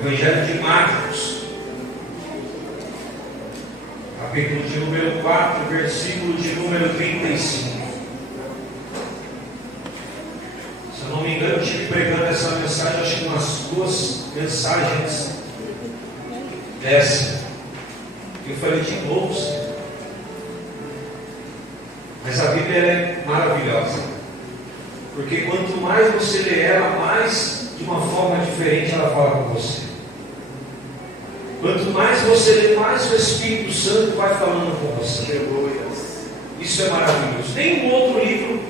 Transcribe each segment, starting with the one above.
Evangelho de Marcos, capítulo de número 4, versículo de número 35. Se eu não me engano, eu estive pregando essa mensagem, acho que umas 2 mensagens dessa. Eu falei de novo, Senhor. Mas a Bíblia é maravilhosa. Porque quanto mais você lê ela, mais de uma forma diferente ela fala com você. Quanto mais você lê, mais o Espírito Santo vai falando com você. Isso é maravilhoso. Nenhum outro livro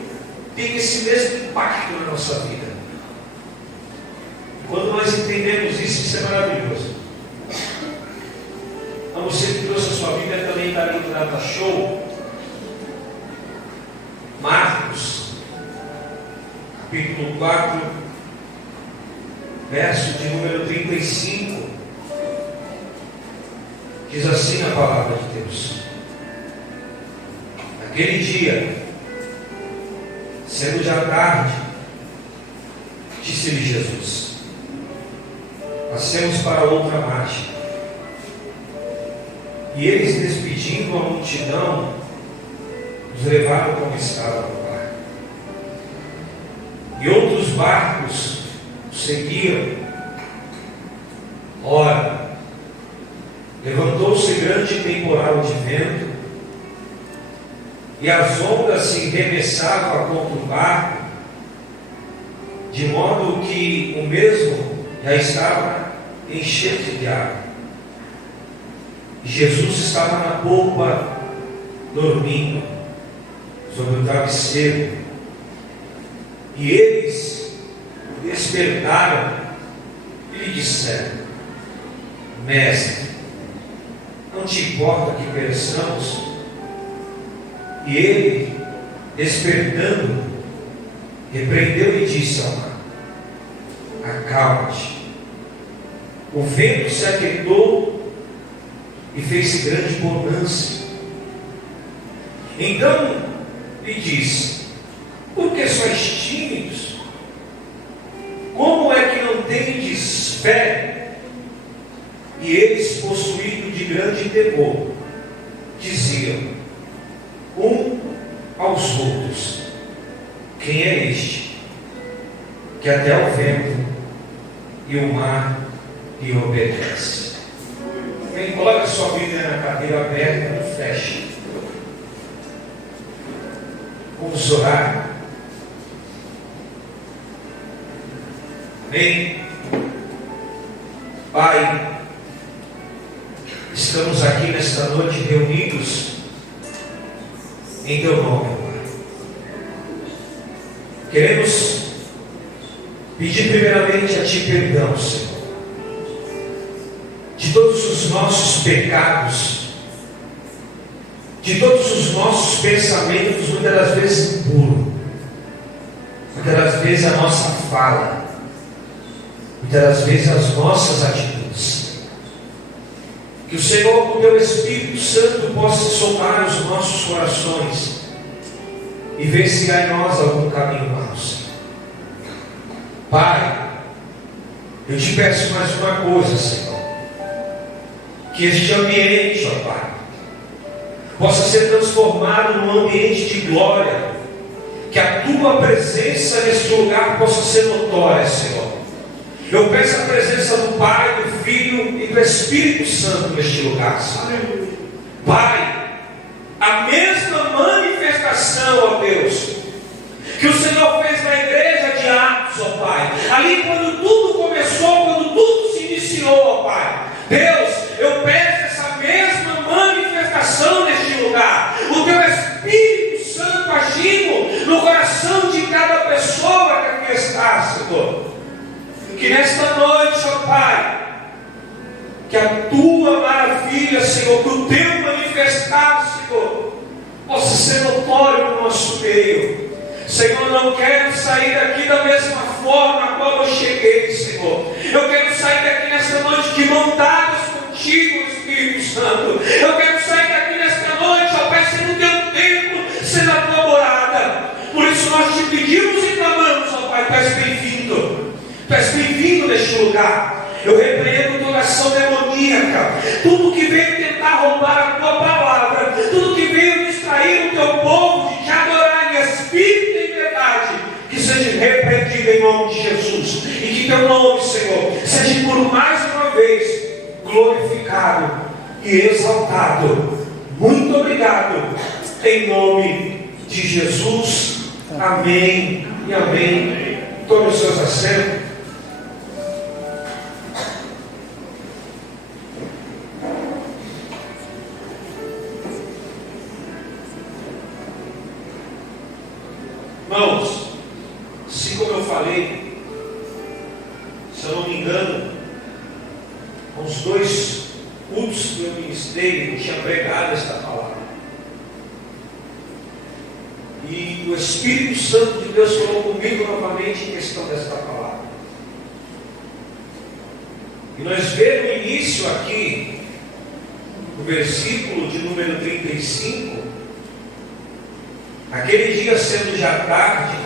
tem esse mesmo impacto na nossa vida. Quando nós entendemos isso, isso é maravilhoso. A você que trouxe a sua Bíblia também está ali no Data Show. Marcos, capítulo 4, verso de número 35. Diz assim a palavra de Deus: naquele dia, sendo já tarde, disse-lhe Jesus: passemos para outra margem. E eles, despedindo a multidão, os levaram como estava no barco. E outros barcos o seguiam. Ora, levantou-se grande temporal de vento, e as ondas se remessavam contra o barco, de modo que o mesmo já estava enchendo de água. E Jesus estava na polpa, dormindo sobre o travesseiro. E eles despertaram e lhe disseram: Mestre, não te importa que pereçamos? E ele, despertando, repreendeu e disse ao mar: acalma-te. O vento se aquietou e fez grande bonança. Então lhe disse: por que sois tímidos? Como é que não tendes fé? E eles, possuídos de grande temor, diziam um aos outros: quem é este, que até o vento e o mar lhe obedecem? Bem, coloca sua Bíblia na cadeira aberta, não feche. Vamos orar. Amém. Pai, estamos aqui nesta noite reunidos em Teu nome, Pai. Queremos pedir primeiramente a Ti perdão, Senhor, de todos os nossos pecados, de todos os nossos pensamentos, muitas das vezes impuros, muitas das vezes a nossa fala, muitas das vezes as nossas atitudes. Que o Senhor, com o Teu Espírito Santo, possa soltar os nossos corações e ver se há em nós algum caminho mau. Pai, eu te peço mais uma coisa, Senhor: que este ambiente, ó Pai, possa ser transformado num ambiente de glória, que a Tua presença neste lugar possa ser notória, Senhor. Eu peço a presença do Pai, do Filho e do Espírito Santo neste lugar, Senhor. Pai, a mesma manifestação, ó Deus, que o Senhor fez na igreja de Atos, ó Pai, ali quando tudo começou, quando tudo se iniciou, ó Pai. Deus, eu peço essa mesma manifestação neste lugar, o Teu Espírito Santo agindo no coração de cada pessoa que aqui está, Senhor. Que nesta noite, ó Pai, que a Tua maravilha, Senhor, que o Teu manifestar, Senhor, possa ser notório no nosso meio. Senhor, não quero sair daqui da mesma forma a qual eu cheguei, Senhor. Eu quero sair daqui nesta noite de mão dadas contigo, Espírito Santo. Eu quero sair daqui nesta noite, ó Pai, sendo o Teu templo, sendo a Tua morada. Por isso nós te pedimos e clamamos, ó Pai, Tu és bem-vindo. Tu és bem-vindo neste lugar. Eu repreendo toda ação demoníaca, tudo que veio tentar roubar a tua palavra, tudo que veio distrair o teu povo de te adorar em espírito e em verdade, que seja repreendido em nome de Jesus, e que teu nome, Senhor, seja por mais uma vez glorificado e exaltado. Muito obrigado, em nome de Jesus. Amém e amém. Tome os seus assentos. Irmãos, assim como eu falei, se eu não me engano, uns 2 cultos que eu ministrei, eu tinha pregado esta palavra. E o Espírito Santo de Deus falou comigo novamente em questão desta palavra. E nós vemos no início aqui, no versículo de número 35, aquele dia sendo já tarde,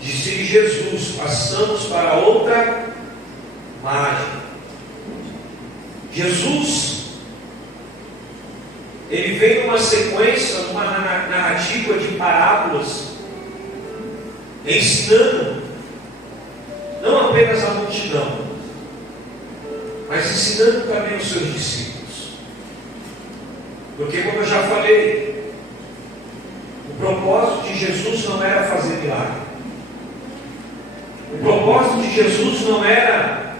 disse Jesus: passamos para outra margem. Jesus, ele veio numa sequência, numa narrativa de parábolas, ensinando não apenas a multidão, mas ensinando também os seus discípulos. Porque, como eu já falei, o propósito de Jesus não era fazer milagre. O propósito de Jesus não era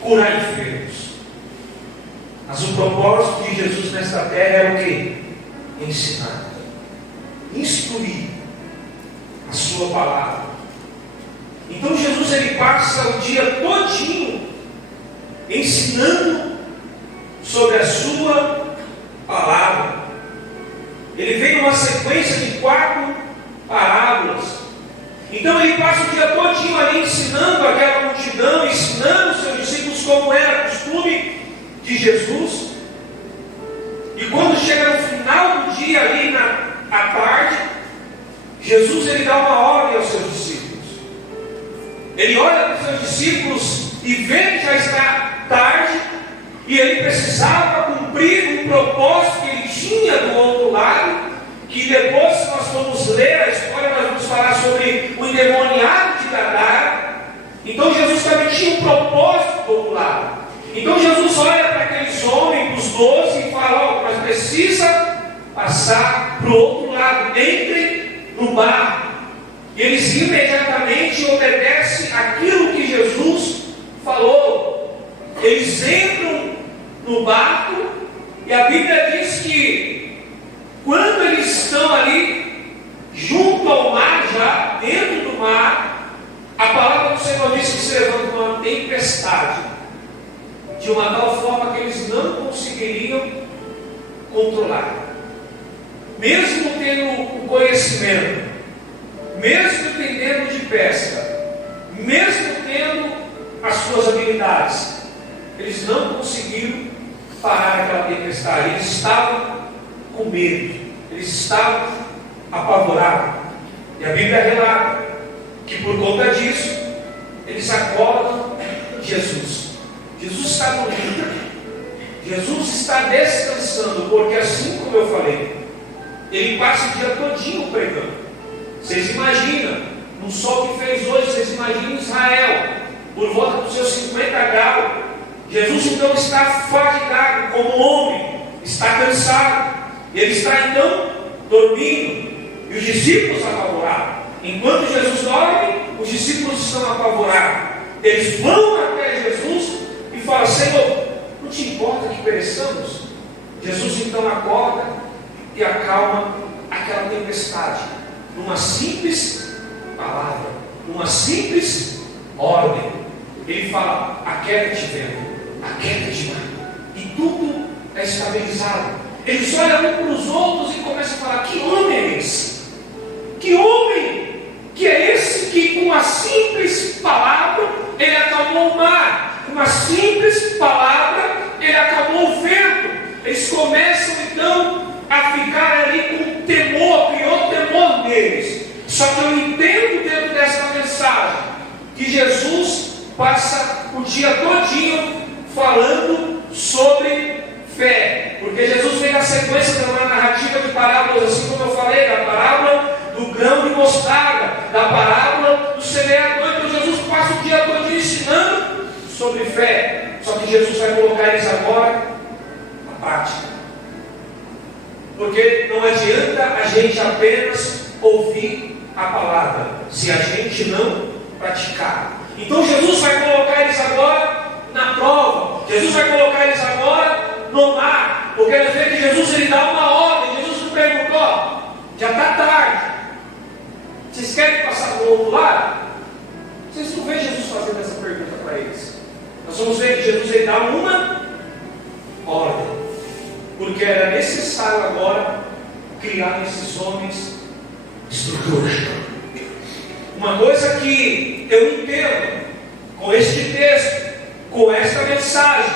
curar enfermos. Mas o propósito de Jesus nesta terra era o quê? Ensinar, instruir a sua palavra. Então Jesus, ele passa o dia todinho ensinando sobre a sua palavra. Ele vem numa sequência de 4 parábolas. Então ele passa o dia todinho ali ensinando aquela multidão, ensinando os seus discípulos como era costume de Jesus. E quando chega no final do dia ali à tarde, Jesus, ele dá uma ordem aos seus discípulos. Ele olha para os seus discípulos e vê que já está tarde e ele precisava cumprir um propósito que ele tinha do outro lado, que depois, se nós formos ler a história, nós vamos falar sobre o endemoniado de Gadara. Então Jesus também tinha um propósito do outro lado. Então Jesus olha para aqueles homens, para os 12, e fala: mas precisa passar para o outro lado, entrem no barco. E eles imediatamente obedecem aquilo que Jesus falou. Eles entram no barco, e a Bíblia diz que quando eles estão ali junto ao mar, já dentro do mar, a palavra do Senhor diz que se levanta uma tempestade, de uma tal forma que eles não conseguiriam controlar. Mesmo tendo o conhecimento, mesmo entendendo de pesca, mesmo tendo as suas habilidades, eles não conseguiram parar aquela tempestade. Eles estavam com medo, eles estavam apavorados. E a Bíblia relata que por conta disso, eles acordam Jesus. Jesus está dormindo, Jesus está descansando, porque assim como eu falei, ele passa o dia todinho pregando. Vocês imaginam, no sol que fez hoje, vocês imaginam Israel, por volta dos seus 50 graus. Jesus então está fatigado como homem, está cansado, ele está então dormindo, e os discípulos apavorados. Enquanto Jesus dorme, os discípulos estão apavorados. Eles vão até Jesus e falam: Senhor, não te importa que pereçamos? Jesus então acorda e acalma aquela tempestade, numa simples palavra, numa simples ordem. Ele fala: aquieta-te vento, aquieta-te mar, e tudo é estabilizado. Eles olham um para os outros e começam a falar: que homem é esse? Que homem que é esse que com uma simples palavra ele acalmou o mar, com uma simples palavra ele acalmou o vento? Eles começam então a ficar ali com temor, criou temor neles. Só que eu entendo dentro dessa mensagem que Jesus passa o dia todinho falando sobre fé, porque Jesus vem na sequência de uma narrativa de parábolas, assim como eu falei, da parábola do grão de mostarda, da parábola do semeador. Então Jesus passa o dia todo ensinando sobre fé, só que Jesus vai colocar eles agora na prática, porque não adianta a gente apenas ouvir a palavra se a gente não praticar. Então Jesus vai colocar eles agora na prova, Jesus vai colocar eles agora no mar, porque às vezes Jesus ele dá uma ordem. Jesus não perguntou: já está tarde, vocês querem passar para o outro lado? Vocês não veem Jesus fazendo essa pergunta para eles. Nós vamos ver que Jesus ele dá uma ordem, porque era necessário agora criar nesses homens estrutura. Uma coisa que eu entendo com este texto, com esta mensagem,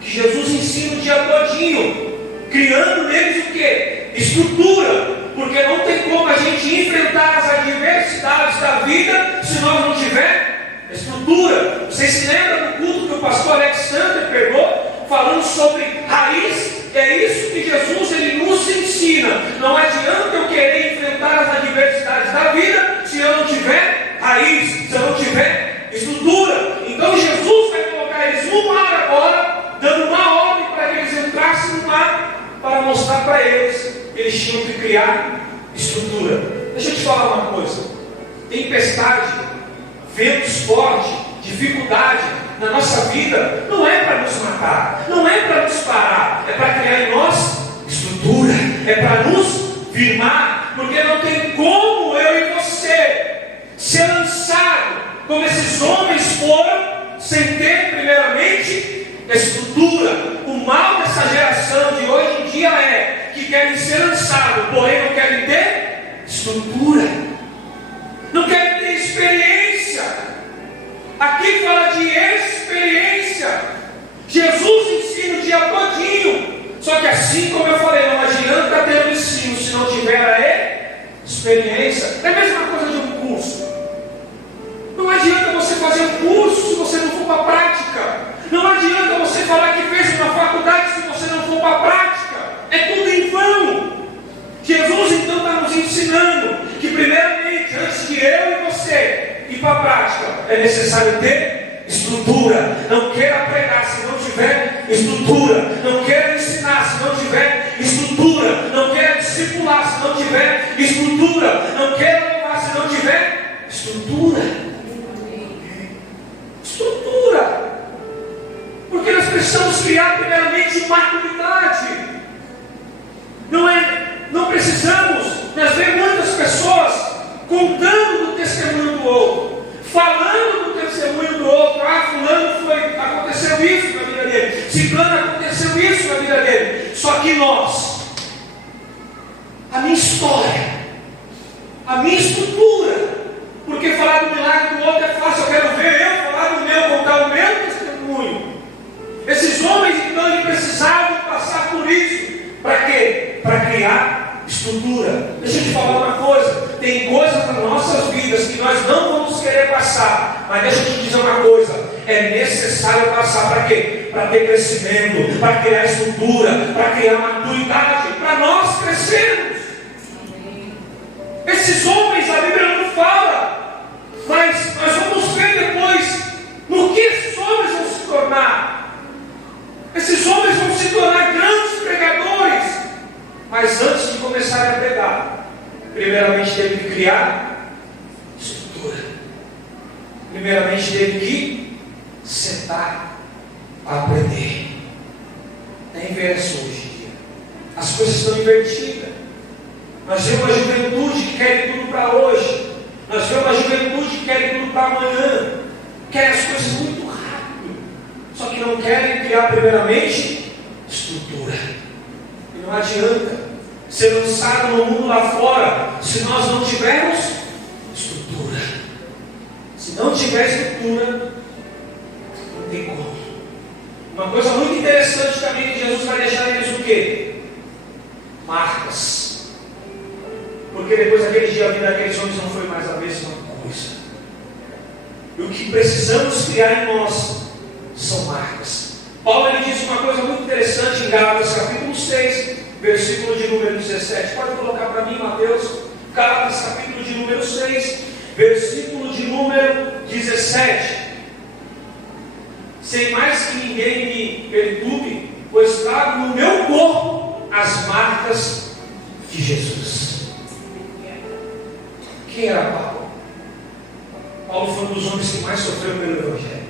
que Jesus ensina o dia todinho, criando neles o quê? Estrutura, porque não tem como a gente enfrentar as adversidades da vida se nós não tiver estrutura. Vocês se lembram do culto que o pastor Alexander pegou, falando sobre raiz? É isso que Jesus ele nos ensina. Não adianta eu querer enfrentar as adversidades da vida se eu não tiver raiz, se eu não tiver estrutura. Então Jesus vai colocar eles no mar agora, dando uma ordem para que eles entrassem no mar, para mostrar para eles que eles tinham que criar estrutura. Deixa eu te falar uma coisa: tempestade, ventos fortes, dificuldade na nossa vida não é para nos matar, não é para nos parar, é para criar em nós estrutura, é para nos firmar, porque não tem como eu e você ser lançado como esses homens foram, sem ter primeiramente estrutura. O mal dessa geração de hoje em dia é que querem ser lançados, porém não querem ter estrutura, não querem ter experiência. Aqui fala de experiência. Jesus ensina o dia todinho, só que assim como eu falei, não adianta ter o ensino se não tiver a experiência. É a mesma coisa de um curso. Não adianta você fazer um curso se você não for para a prática. Não adianta você falar que fez uma faculdade se você não for para a prática. É tudo em vão. Jesus então está nos ensinando que primeiramente, antes de eu e você ir para a prática, é necessário ter estrutura. Não queira pregar se não tiver estrutura. Não queira ensinar se não tiver estrutura. Não queira discipular se não tiver estrutura. Não queira louvar se não tiver estrutura. Estrutura. Porque nós precisamos criar primeiramente maturidade. Não precisamos. Nós vemos muitas pessoas contando do testemunho do outro, falando do testemunho do outro. Ah, fulano aconteceu isso na vida dele, ciclano aconteceu isso na vida dele. Só que nós, a minha história, a minha estrutura, porque falar do milagre do outro é fácil. Eu quero ver eu falar do meu, contar o meu testemunho. Esses homens então eles precisavam passar por isso. Para quê? Para criar estrutura. Deixa eu te falar uma coisa: tem coisas nas nossas vidas que nós não vamos querer passar, mas deixa eu te dizer uma coisa: é necessário passar. Para quê? Para ter crescimento, para criar estrutura, para criar maturidade, para nós crescermos. Esses homens a Bíblia não fala, mas nós vamos ver depois no que esses homens vão se tornar. Esses homens vão se tornar grandes pregadores, mas antes de começar a pregar, primeiramente teve que criar estrutura. Primeiramente teve que sentar a aprender. É inverso hoje em dia. As coisas estão invertidas. Nós vemos uma juventude que quer tudo para hoje. Nós vemos uma juventude que quer tudo para amanhã. Quer as coisas muito rápido. Só que não querem criar primeiramente estrutura. E não adianta ser lançado no mundo lá fora se nós não tivermos estrutura. Se não tiver estrutura, não tem como. Uma coisa muito interessante também que Jesus vai deixar neles o quê? Marcas. Porque depois daquele dia a vida daqueles homens não foi mais a mesma coisa. E o que precisamos criar em nós são marcas. Paulo ele diz uma coisa muito interessante em Gálatas capítulo 6, versículo de número 17. Pode colocar para mim, Mateus? Gálatas capítulo de número 6, versículo de número 17. Sem mais que ninguém me perturbe, pois trago no meu corpo as marcas de Jesus. Quem era Paulo? Paulo foi um dos homens que mais sofreu pelo Evangelho.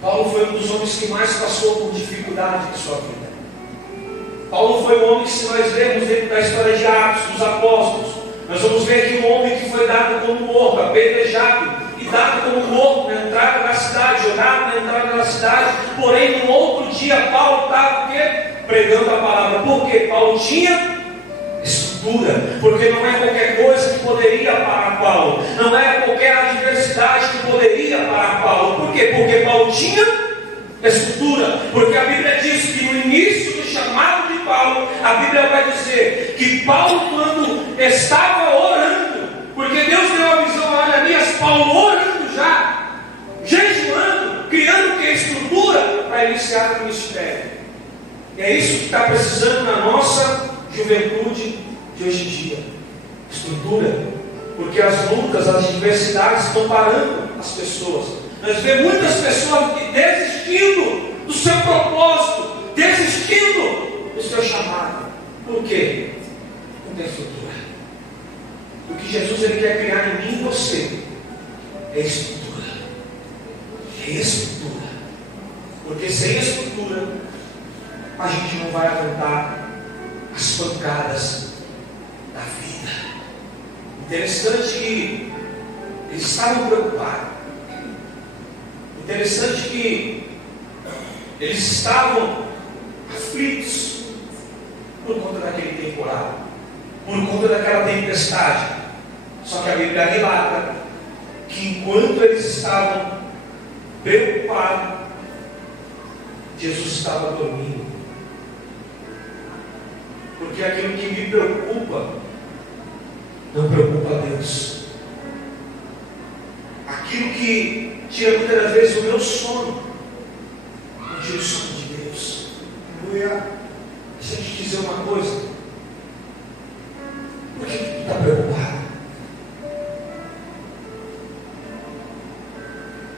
Paulo foi um dos homens que mais passou por dificuldade em sua vida. Paulo foi um homem que, se nós lermos dentro da história de Atos, dos apóstolos, nós vamos ver aqui um homem que foi dado como morto, apedrejado, e dado como morto na entrada da cidade, jogado na entrada da cidade. Porém, no outro dia, Paulo estava pregando a palavra. Por quê? Paulo tinha estrutura, porque não é qualquer coisa que poderia parar Paulo, não é qualquer adversidade que poderia parar Paulo. Por quê? Porque Paulo tinha estrutura, porque a Bíblia diz que no início do chamado de Paulo, a Bíblia vai dizer que Paulo, quando estava orando, porque Deus deu a visão a Ananias, Paulo orando já, jejuando, criando que estrutura para iniciar o ministério. E é isso que está precisando na nossa juventude de hoje em dia. Estrutura, porque as lutas, as adversidades estão parando as pessoas. Nós vemos muitas pessoas desistindo do seu propósito, desistindo do seu chamado. Por quê? Não tem estrutura. O que Jesus ele quer criar em mim e você é estrutura. É estrutura. Porque sem estrutura a gente não vai aguentar as pancadas da vida. Interessante que eles estavam preocupados. Interessante que eles estavam aflitos por conta daquele temporal, por conta daquela tempestade. Só que a Bíblia relata que enquanto eles estavam preocupados, Jesus estava dormindo. Porque aquilo que me preocupa não preocupa a Deus. Aquilo que tira muitas das vezes o meu sono não tira o sono de Deus. Aleluia. Deixa eu te dizer uma coisa. Por que tu está preocupado?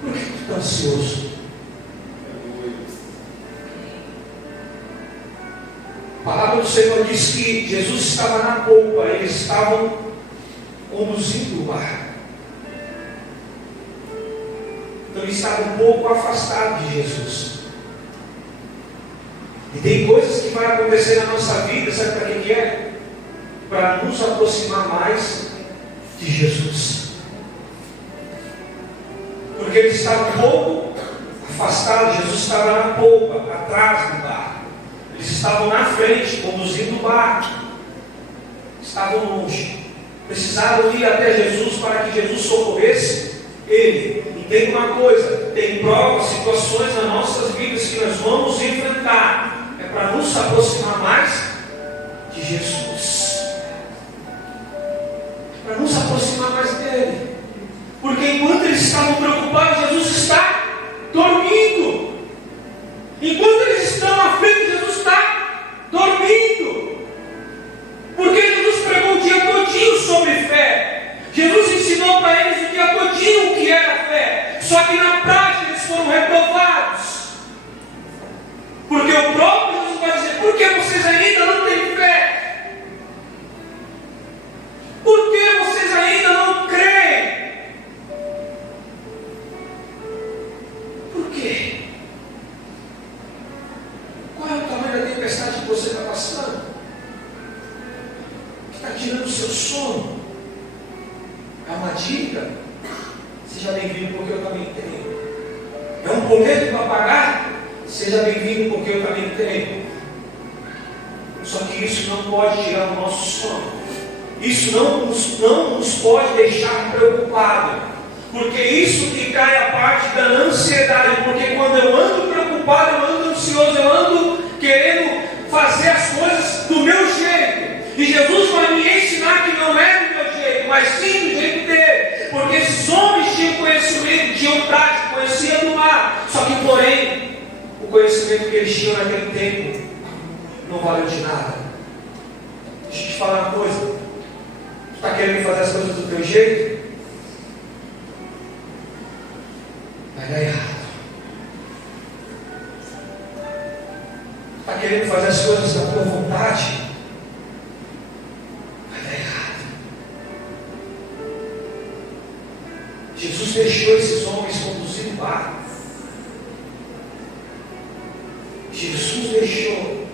Por que tu está ansioso? A palavra do Senhor diz que Jesus estava na polpa, eles estavam conduzindo o barco. Então ele estava um pouco afastado de Jesus. E tem coisas que vai acontecer na nossa vida, sabe para que é? Para nos aproximar mais de Jesus. Porque ele estava um pouco afastado, Jesus estava na polpa, atrás do barco. Eles estavam na frente, conduzindo o barco. Estavam longe. Precisavam ir até Jesus para que Jesus socorresse ele. E tem uma coisa, tem provas, situações nas nossas vidas que nós vamos enfrentar. É para nos aproximar mais de Jesus. É para nos aproximar mais dele. Porque enquanto eles estavam preocupados, Jesus está dormindo. Enquanto eles estão à frente, Jesus está dormindo. Porque Jesus pregou o dia todinho sobre fé. Jesus ensinou para eles o dia todinho o que era fé. Só que na prática eles foram reprovados. Porque o próprio Jesus vai dizer: por que vocês ainda não têm fé? Por que vocês ainda não creem? Por quê? Qual é o tamanho da tempestade que você está passando? Que está tirando o seu sono? É uma dívida? Seja bem-vindo, porque eu também tenho. É um boleto para pagar? Seja bem-vindo, porque eu também tenho. Só que isso não pode tirar o nosso sono. Isso não nos pode deixar preocupados. Porque isso que cai a parte da ansiedade. Porque quando eu ando preocupado, eu ando ansioso, eu ando querendo fazer as coisas do meu jeito. E Jesus vai me ensinar que não é do meu jeito, mas sim do jeito dele. Porque esses homens tinham conhecimento, tinham prática, conheciam do mar. que, porém, o conhecimento que eles tinham naquele tempo não valeu de nada. Deixa eu te falar uma coisa. Tu está querendo fazer as coisas do teu jeito? Vai dar errado. Tu está querendo fazer as coisas da tua vontade? Vai dar errado. Jesus deixou esses homens conduzir o barco. Jesus deixou.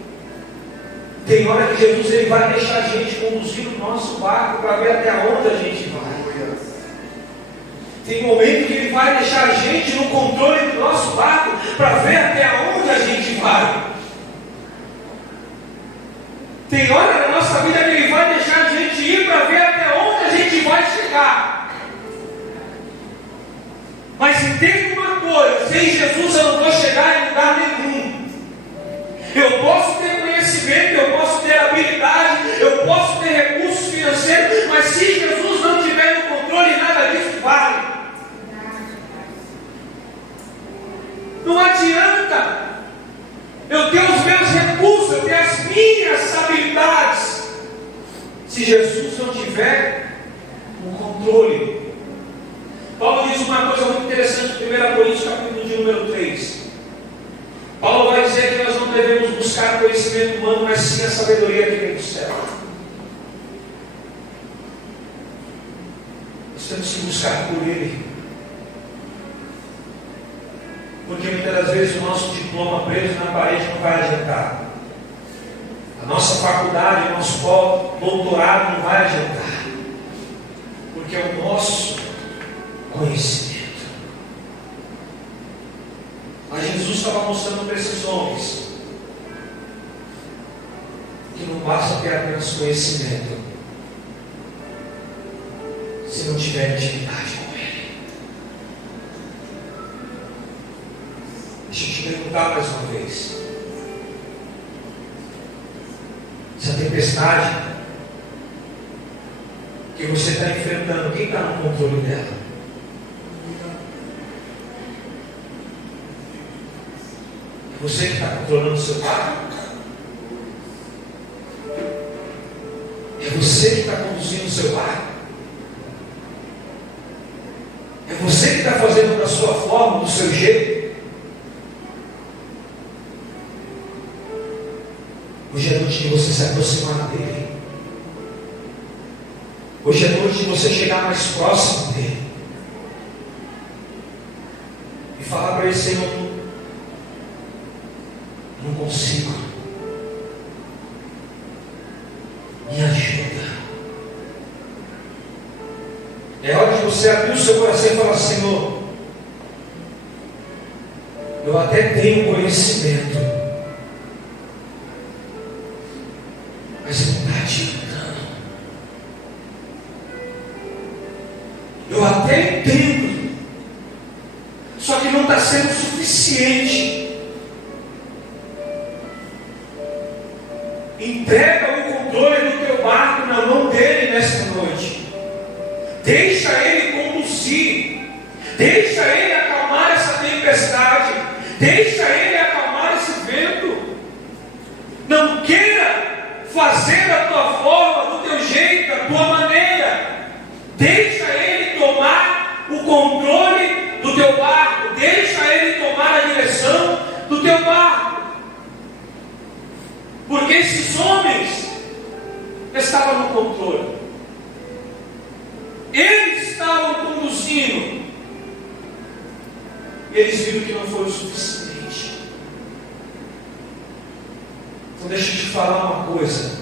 Tem hora que Jesus ele vai deixar a gente conduzir o nosso barco para ver até onde a gente vai. Tem momento que ele vai deixar a gente no controle do nosso barco para ver até onde a gente vai. Tem hora na nossa vida que ele vai deixar a gente ir para ver até onde a gente vai chegar. Mas entenda uma coisa: sem Jesus eu não vou chegar em lugar nenhum. Eu posso ter conhecimento, eu posso ter habilidade, eu posso ter recursos financeiros, mas se Jesus não tiver no controle, nada disso vale. Não adianta eu ter os meus recursos, eu ter as minhas habilidades, se Jesus não tiver no controle. Paulo diz uma coisa muito interessante em 1 Coríntios, capítulo de número 3. Paulo vai dizer que nós não devemos buscar conhecimento humano, mas sim a sabedoria que vem do céu. Nós temos que buscar por Ele. Porque muitas das vezes o nosso diploma preso na parede não vai adiantar. A nossa faculdade, o nosso doutorado não vai adiantar. Porque é o nosso conhecimento. Mas Jesus estava mostrando para esses homens que não basta ter apenas conhecimento se não tiver intimidade com Ele. Deixa eu te perguntar mais uma vez: essa tempestade que você está enfrentando, quem está no controle dela? Você que está controlando o seu barco? É você que está conduzindo o seu barco? É você que está fazendo da sua forma, do seu jeito? Hoje é noite de você se aproximar dele. Hoje é noite de você chegar mais próximo dele e falar para ele: Senhor, não consigo, me ajuda. É hora de você abrir o seu coração e falar: Senhor, eu até tenho conhecimento, mas não está adiantando. Eu até entendo, só que não está sendo suficiente. Entrega o controle do teu barco na mão dele nesta noite. Deixa ele conduzir. Deixa ele acalmar essa tempestade. Deixa ele acalmar esse vento. Não queira fazer da tua forma, do teu jeito, da tua maneira. Deixa ele tomar o controle do teu barco. Deixa ele tomar a direção do teu barco. Porque esses homens estavam no controle. Eles estavam conduzindo. Eles viram que não foi o suficiente. Então deixa eu te falar uma coisa.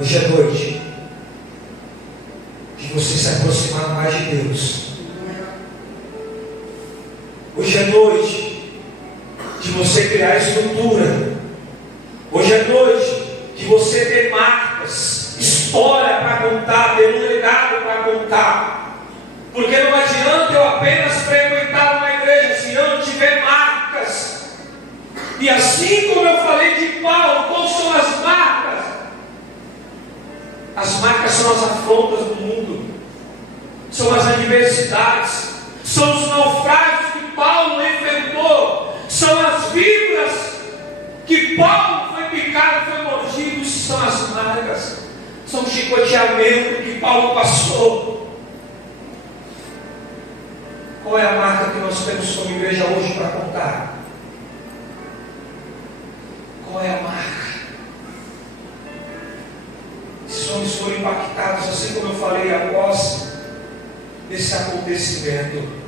Hoje é noite de você se aproximar mais de Deus. Hoje é noite de você criar estrutura. Hoje é noite de você ter marcas, história para contar, ter um legado para contar. Porque não adianta eu apenas frequentar uma igreja se eu não tiver marcas. E assim como eu falei de Paulo, quais são as marcas? As marcas são as afrontas do mundo, são as adversidades, são os naufrágios que Paulo chicoteamento que Paulo passou. Qual é a marca que nós temos como igreja hoje para contar? Qual é a marca? Esses homens foram impactados, assim como eu falei, após esse acontecimento.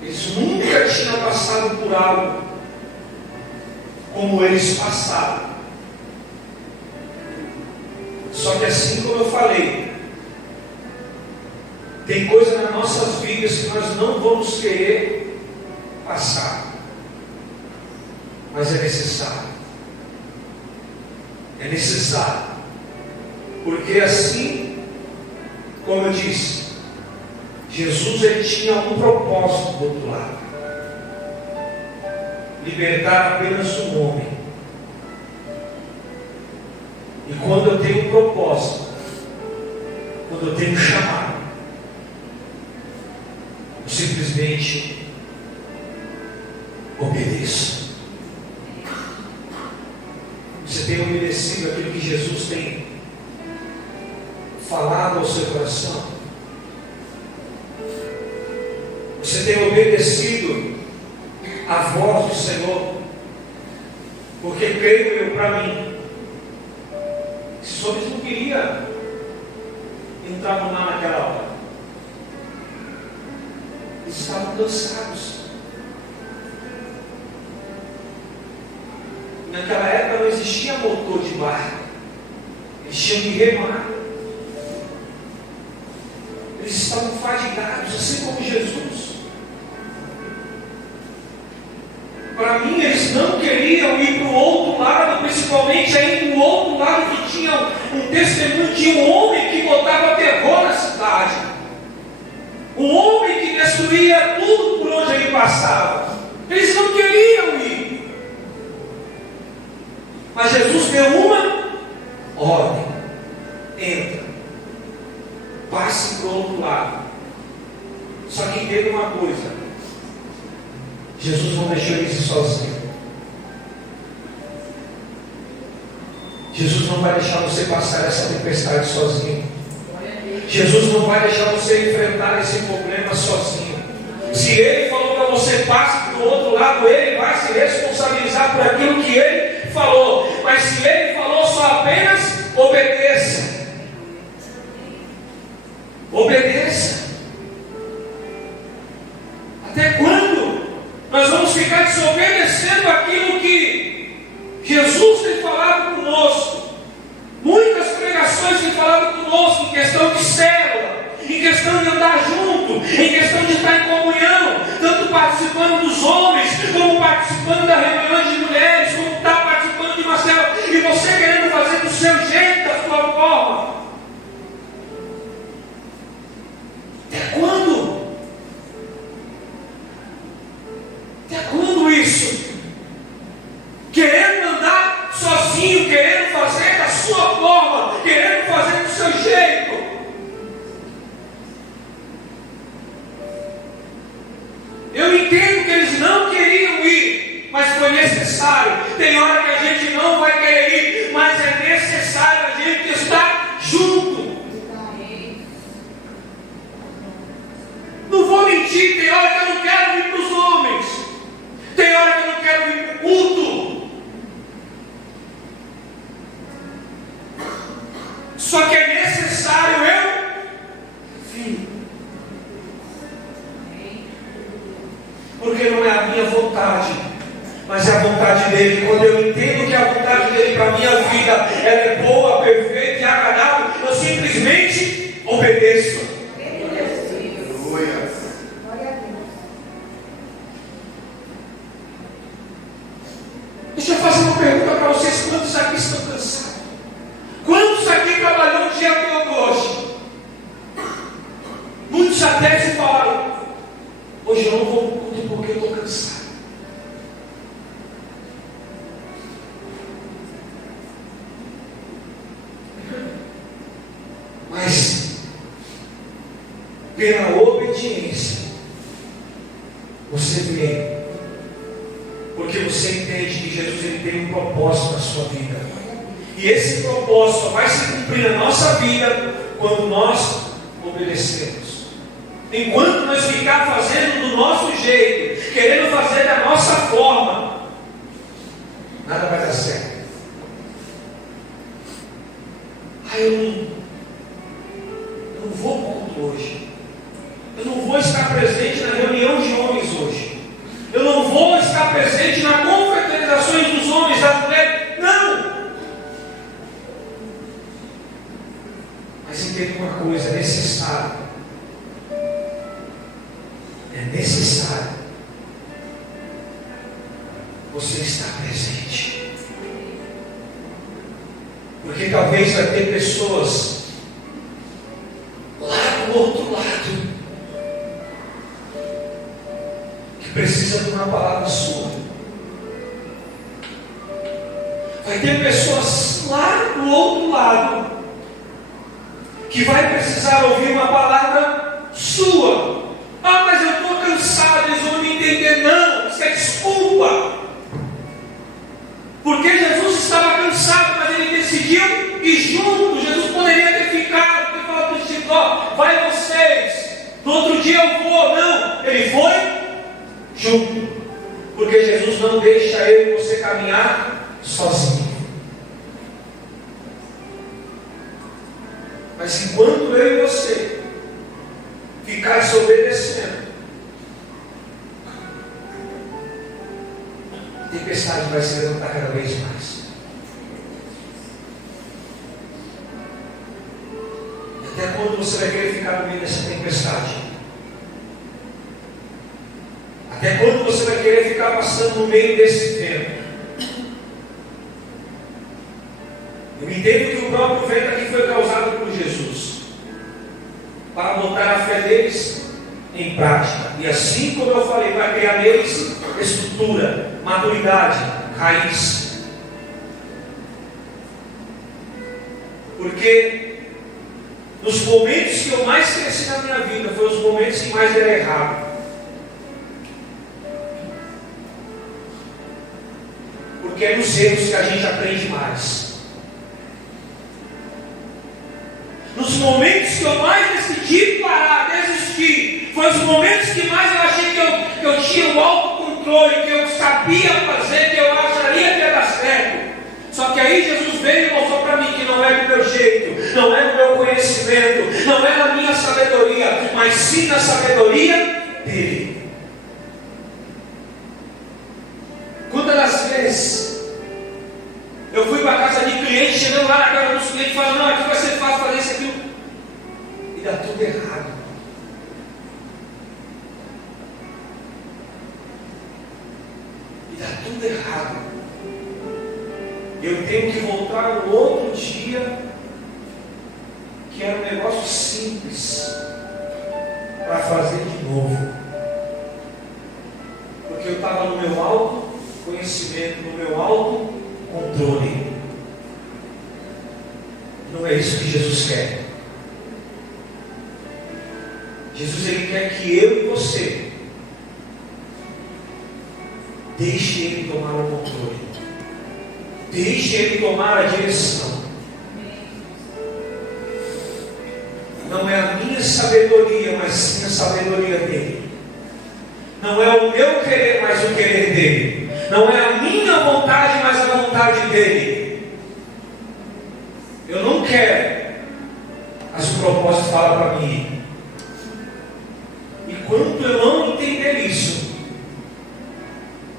Eles nunca tinham passado por algo como eles passaram. Só que assim como eu falei, tem coisa nas nossas vidas que nós não vamos querer passar, mas é necessário. É necessário. Porque assim, como eu disse, Jesus ele tinha um propósito do outro lado: libertar apenas um homem. E quando eu tenho um propósito, quando eu tenho um chamado, eu simplesmente obedeço. Você tem obedecido aquilo que Jesus tem falado ao seu coração? Você tem obedecido a voz do Senhor? Porque creio eu, para mim, esses homens não queriam entrar no mar naquela hora. Eles estavam cansados. Naquela época não existia motor de barco. Eles tinham que remar. Eles estavam fadigados, assim como Jesus. Para mim, eles não queriam ir para o outro lado, principalmente aí do outro lado que tinha um testemunho de um homem que botava terror na cidade. Um homem que destruía tudo por onde ele passava. Eles não queriam ir. Mas Jesus deu uma ordem: entra, passe para o outro lado. Só que entenda uma coisa: Jesus não deixou eles ir sozinhos. Jesus não vai deixar você passar essa tempestade sozinho. Jesus não vai deixar você enfrentar esse problema sozinho. Se Ele falou para você passe para o outro lado, Ele vai se responsabilizar por aquilo que Ele falou. Mas se Ele falou, só apenas obedeça. Obedeça. Até quando nós vamos ficar desobedecendo aquilo que Jesus tem falado conosco? Muitas pregações têm falado conosco em questão de célula, em questão de andar junto, em questão de estar em comunhão, tanto participando dos homens, como participando da reunião de mulheres, como estar participando de uma célula, e você querendo fazer do seu jeito, da sua forma. Até quando? Até quando isso? Querendo andar sozinho, querendo fazer da sua forma, querendo fazer do seu jeito. Eu entendo que eles não queriam ir, mas foi necessário. Tem hora que a gente não vai querer ir, mas é necessário a gente estar junto. Não vou mentir, tem hora que eu não quero vir para os homens, tem hora que eu não quero vir para o culto. Só que é necessário eu vir. Porque não é a minha vontade, mas é a vontade dele. Quando eu entendo que a vontade dele para a minha vida ela é boa, perfeita e agradável, eu simplesmente obedeço. Deixa eu fazer uma pergunta para vocês: quantos aqui estão cansados? Quantos aqui trabalhou o dia todo hoje? Muitos até se falaram: hoje eu não vou para o culto porque eu estou cansado. Mas pela obediência você vem, porque você entende que Jesus ele tem um propósito na sua vida. E esse propósito só vai se cumprir na nossa vida quando nós obedecemos. Enquanto nós ficar fazendo do nosso jeito, querendo fazer da nossa forma, nada vai dar certo. Eu não vou para o culto hoje. Eu não vou estar presente na reunião de homens hoje. Eu não vou estar presente na confraternizações dos homens, das mulheres. Não! Mas entenda uma coisa, é necessário. É necessário você estar presente. Porque talvez vai ter pessoas lá do outro lado que precisam de uma palavra sua. Vai ter pessoas lá do outro lado que vai precisar ouvir uma palavra sua. Ah, mas eu estou cansado, eles vão me entender. Não, isso é desculpa. Porque Jesus estava cansado, mas ele decidiu ir junto. Jesus poderia ter ficado, ter falado para os discípulos: ó, vai vocês, no outro dia eu vou. Não, ele foi junto. Porque Jesus não deixa eu e você caminhar sozinho. Mas enquanto eu e você ficar se obedecendo, a tempestade vai se levantar cada vez mais. Até quando você vai querer ficar no meio dessa tempestade? Até quando você vai querer ficar passando no meio desse vento? Eu entendo que o próprio vento aqui foi causado por Jesus, para botar a fé deles em prática. E assim como eu falei, para criar neles estrutura, maturidade, raiz. Porque nos momentos que eu mais cresci na minha vida, foram os momentos que mais deram errado. Porque é nos erros que a gente aprende mais. Nos momentos que eu mais decidi parar, desistir, foi os momentos que mais eu achei que eu tinha o autocontrole, que eu sabia fazer, que eu acharia que ia dar certo. Só que aí Jesus veio e mostrou para mim que não é do meu jeito, não é do meu conhecimento, não é na minha sabedoria, mas sim na sabedoria dele. Quantas das vezes eu fui para a casa de cliente, chegando lá na casa dos clientes, falando: não, aqui vai ser fácil fazer isso aqui. E dá tudo errado. E dá tudo errado. Eu tenho que voltar no outro dia, que era um negócio simples, para fazer de novo. Porque eu estava no meu autoconhecimento, no meu autocontrole. Não é isso que Jesus quer. Jesus, ele quer que eu e você deixe ele tomar o controle, deixe ele tomar a direção. Não é a minha sabedoria, mas sim a sabedoria dele. Não é o meu querer, mas o querer dele. Não é a minha vontade, mas a vontade dele. Eu não quero, mas o propósito fala para mim. E quando eu não entender isso,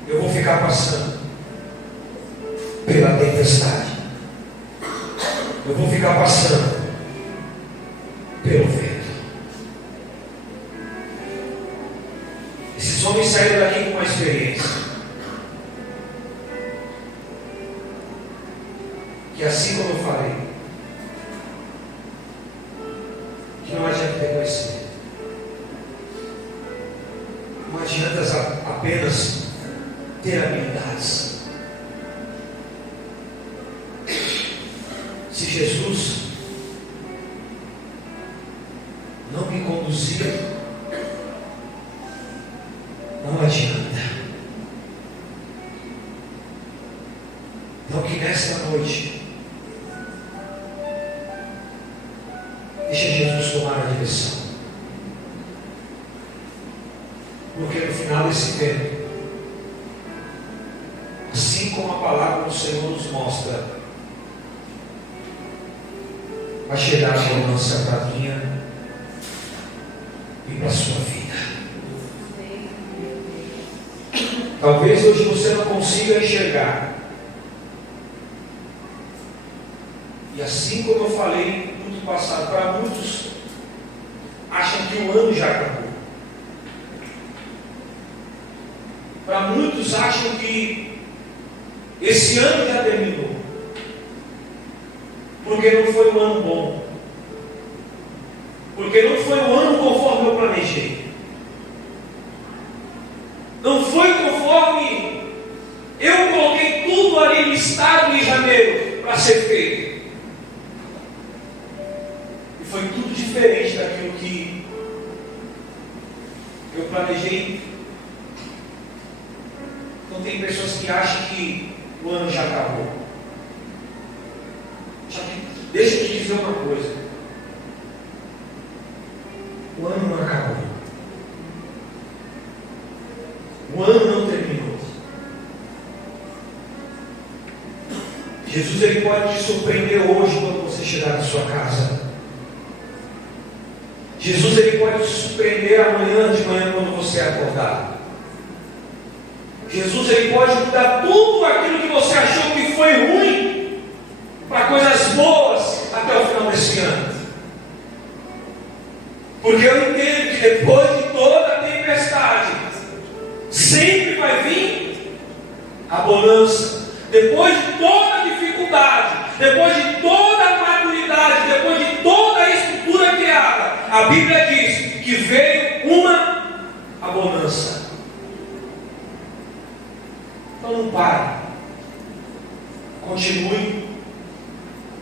eu vou ficar passando pela tempestade. Eu vou ficar passando pelo vento. Esses homens saíram daqui com uma experiência. Que assim como eu falei, que não adianta ter conhecimento. Não adianta apenas ter habilidades. Se Jesus não me conduzir, não adianta. Então que nesta noite nesse tempo. Assim como a palavra do Senhor nos mostra, vai chegar a bonança para a minha e para a sua vida. Talvez hoje você não consiga enxergar. E assim como eu falei no ano passado, para muitos acham que o ano já acabou. Para muitos acham que esse ano já terminou. Porque não foi um ano bom. Porque não foi um ano conforme eu planejei. Não foi conforme eu coloquei tudo ali listado em janeiro para ser feito. E foi tudo diferente daquilo que eu planejei. Então tem pessoas que acham que o ano já acabou. Deixa eu te dizer uma coisa. O ano não acabou. O ano não terminou. Jesus ele pode te surpreender hoje quando você chegar na sua casa. Jesus ele pode te surpreender amanhã de manhã quando você acordar. Jesus ele pode mudar tudo aquilo que você achou que foi ruim para coisas boas até o final desse ano. Porque eu entendo que depois de toda a tempestade sempre vai vir a bonança. Depois de toda a dificuldade, depois de toda a maturidade, depois de toda a estrutura criada, a Bíblia diz que veio uma bonança. Então não pare. Continue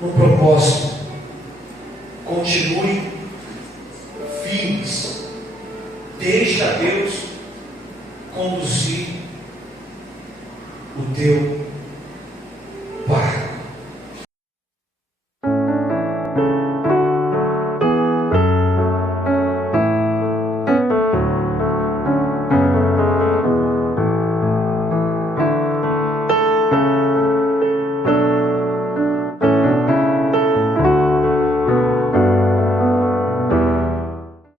no propósito. Continue firmes. Deixa Deus conduzir o teu